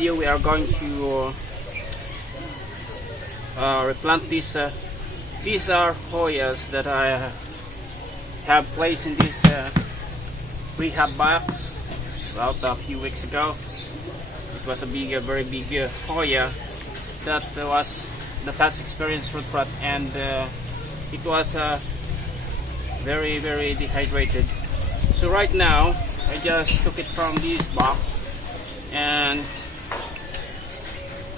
Here we are going to replant these. These are Hoyas that I have placed in this rehab box about a few weeks ago. It was a very big Hoya that has experienced root rot, and it was very dehydrated. So right now I just took it from this box, and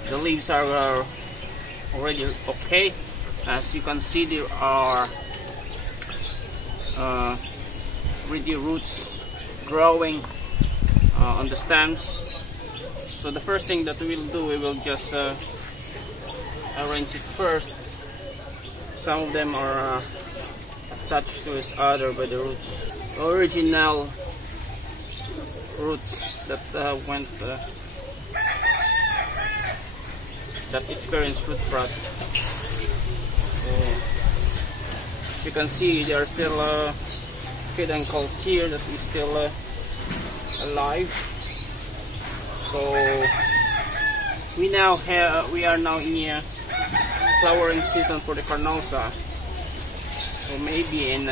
the leaves are already okay. As you can see, there are already roots growing on the stems. So the first thing that we will do, we will just arrange it first. Some of them are attached to each other by the roots. Original roots that that experienced root rot. As you can see, there are still peduncles here that is still alive. So we are now in flowering season for the carnosa. So maybe in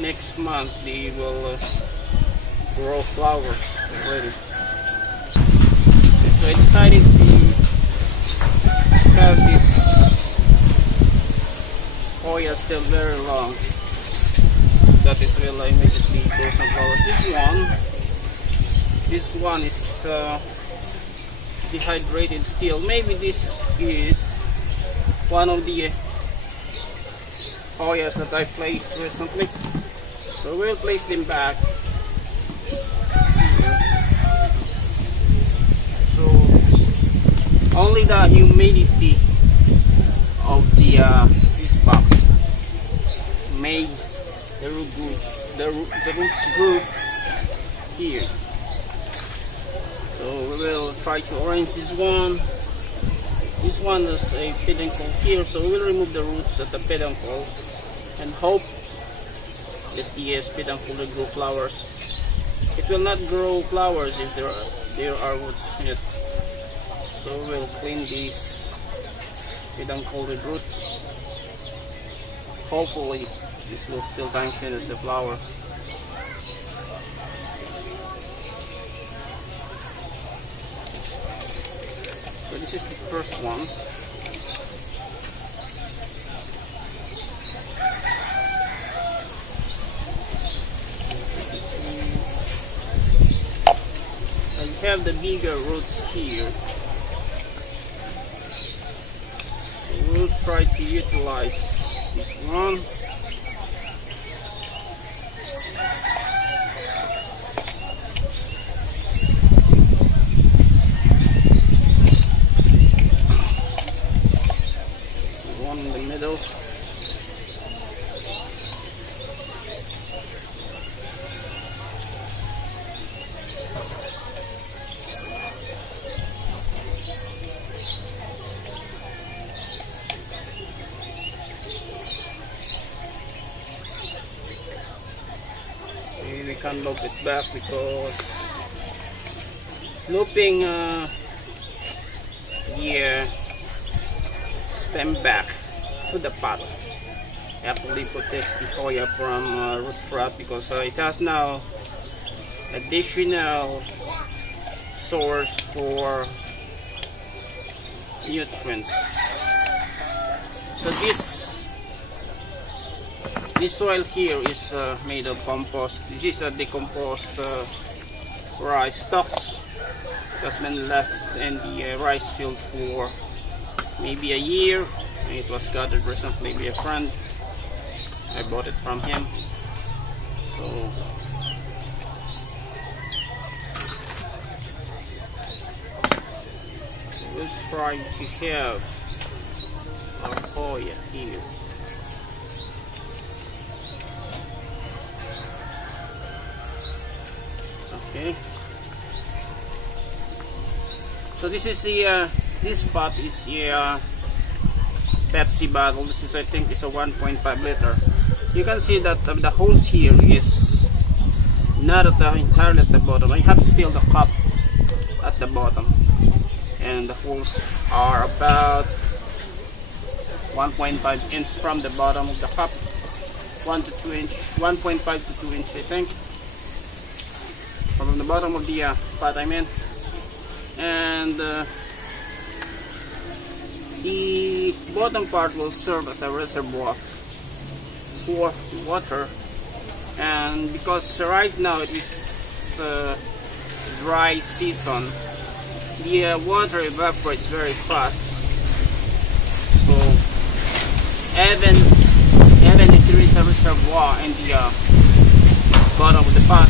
next month they will grow flowers already. So I decided to have this Hoya still very long, that it will immediately grow some flowers. This one is dehydrated still. Maybe this is one of the Hoyas that I placed recently. So we'll place them back here. So only the humidity of this box made the roots good here. So we will try to arrange this one. This one is a peduncle here, so we will remove the roots at the peduncle and hope that the peduncle will grow flowers. It will not grow flowers if there are roots in it. So we will clean these peduncle with roots. Hopefully this will still function as a flower. So this is the first one. I have the bigger roots here. So we'll try to utilize this one. One in the middle. We can loop it back because looping the stem back to the pot actually protects the Hoya from root rot, because it has now additional source for nutrients. So this soil here is made of compost. This is a decomposed rice stalks that's been left in the rice field for maybe a year, and it was gathered recently by a friend. I bought it from him. So we'll try to have our Hoya here. Okay. So this is the this pot is a Pepsi bottle. This is, I think, is a 1.5 liter. You can see that the holes here is not at the entirely at the bottom. I have still the cup at at the bottom, and the holes are about 1.5 inch from the bottom of the cup, 1 to 2 inch, 1.5 to 2 inch I think, from the bottom of the pot I mean. And the bottom part will serve as a reservoir for water, and because right now it is dry season, the water evaporates very fast. So even if there is a reservoir in the bottom of the pot,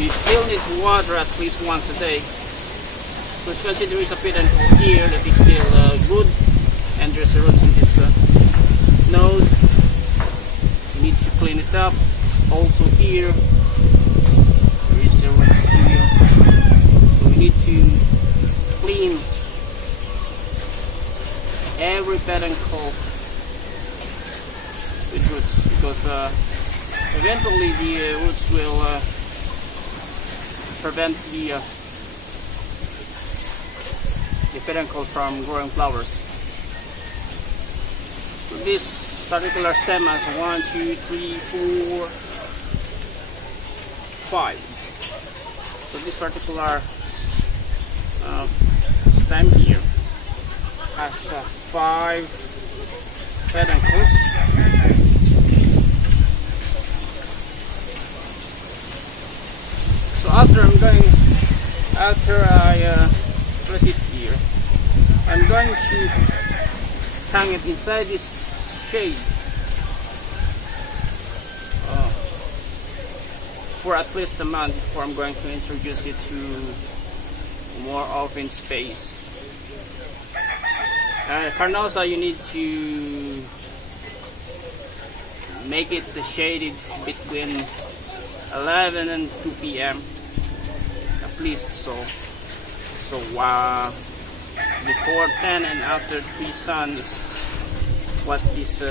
you still need water at least once a day. So especially there is a pit and hole here that is still good, and there's roots in this node. You need to clean it up. Also here, there is a roots here. So we need to clean every pit and hole with roots, because eventually the roots will prevent the peduncle from growing flowers. So this particular stem has 1, 2, 3, 4, 5. So this particular stem here has 5 peduncles. So after I place it here, I'm going to hang it inside this shade for at least a month before I'm going to introduce it to more open space. Carnosa, you need to make it shaded between 11 and 2 p.m. at least, so before 10 and after 3 sun is what this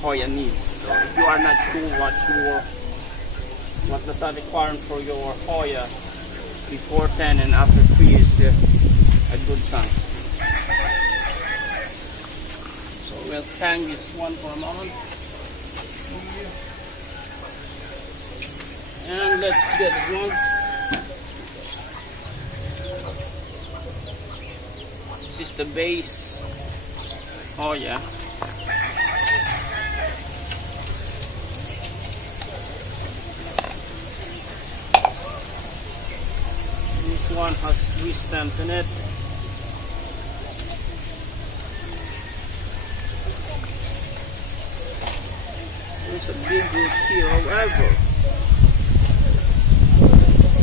Hoya needs. So if you are not sure what the sun requirement for your Hoya, before 10 and after 3 is a good sun. So we'll hang this one for a moment, and let's get it going. This is the base Hoya. This one has 3 stems in it. There's a big root here, however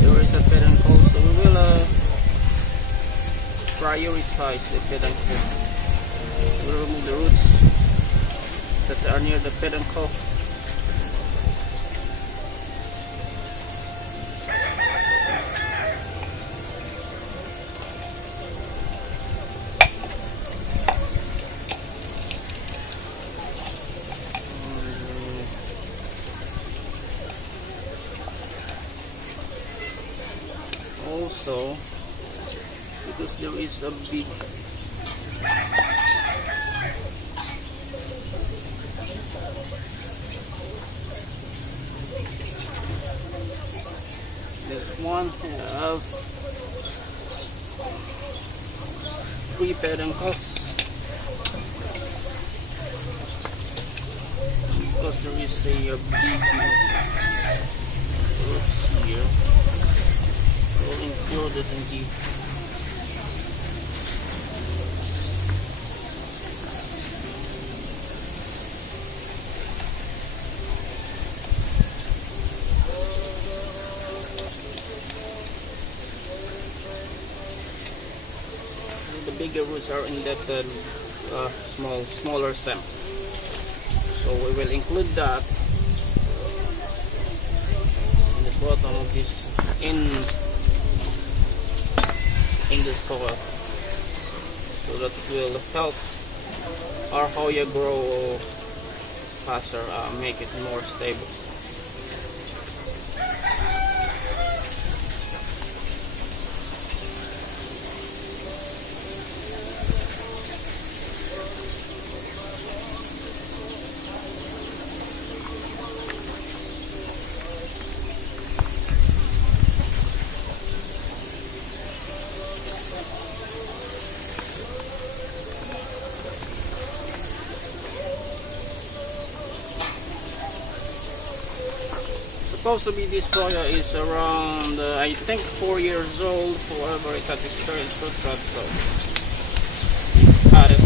there is a peduncle, so we will prioritize the peduncle. We'll remove the roots that are near the peduncle. Also, because there is a big this one have 3 peduncles, because there is a big roots here. We'll include it in the bigger roots are in that smaller stem, so we will include that in the bottom of this in the soil, so that it will help our Hoya grow faster, make it more stable. Supposed to be this Hoya is around I think 4 years old. However, it has experienced foot rot, so cut it.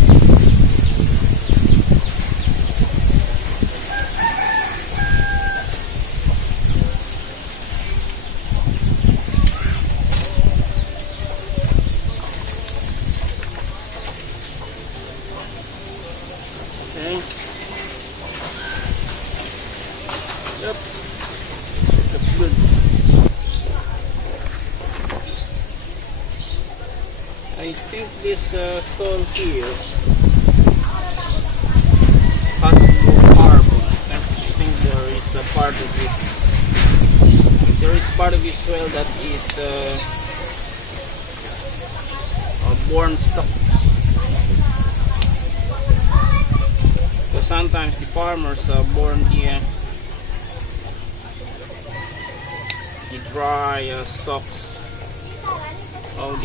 Okay. Yep. That's good. I think this stone here has more carbon. I think there is a part of it. There is part of this soil that is born stocks. So sometimes the farmers born the dry stalks of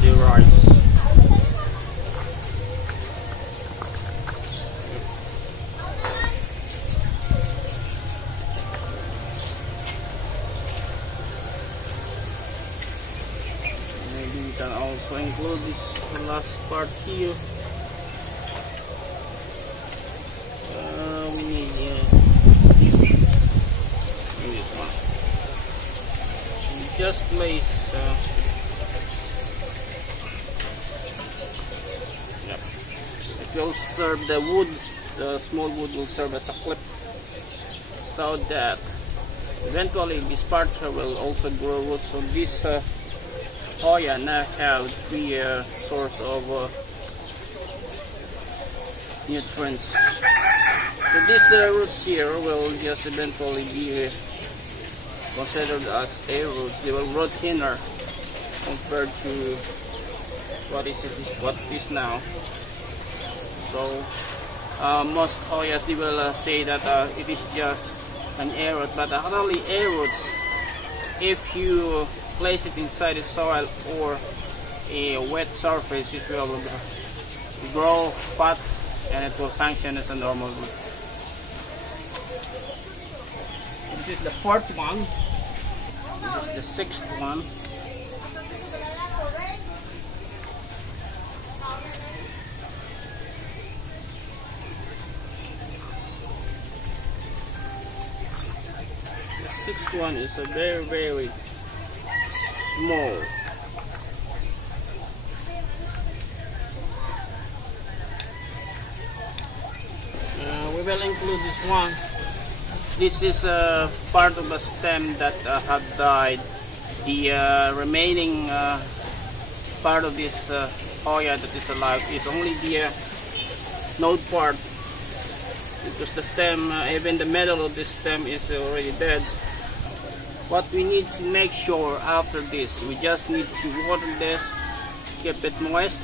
the rice. Maybe we can also include this last part here. We need this one. Just place yep. It will serve the wood, the small wood will serve as a clip, so that eventually this part will also grow roots. So this Hoya now have 3 source of nutrients. So these roots here will just eventually be considered as air roots. They will grow thinner compared to what it is now. So most Hoyas, they will say that it is just an air root, but actually air roots, if you place it inside the soil or a wet surface, it will grow fat and it will function as a normal root. This is the 4th one. This is the 6th one. The 6th one is a very, very small. We will include this one. This is part of a stem that had died. The remaining part of this Hoya that is alive is only the node part, because the stem, even the middle of this stem is already dead. What we need to make sure after this, we just need to water this, keep it moist.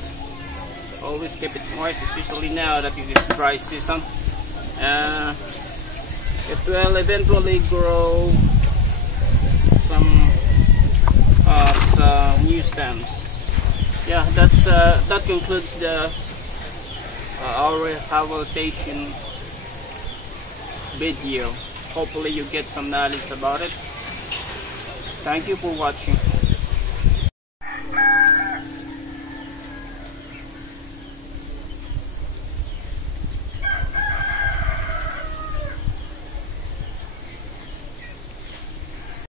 Always keep it moist, especially now that it is dry season. It will eventually grow some new stems. Yeah, that concludes the our rehabilitation video. Hopefully you get some knowledge about it. Thank you for watching.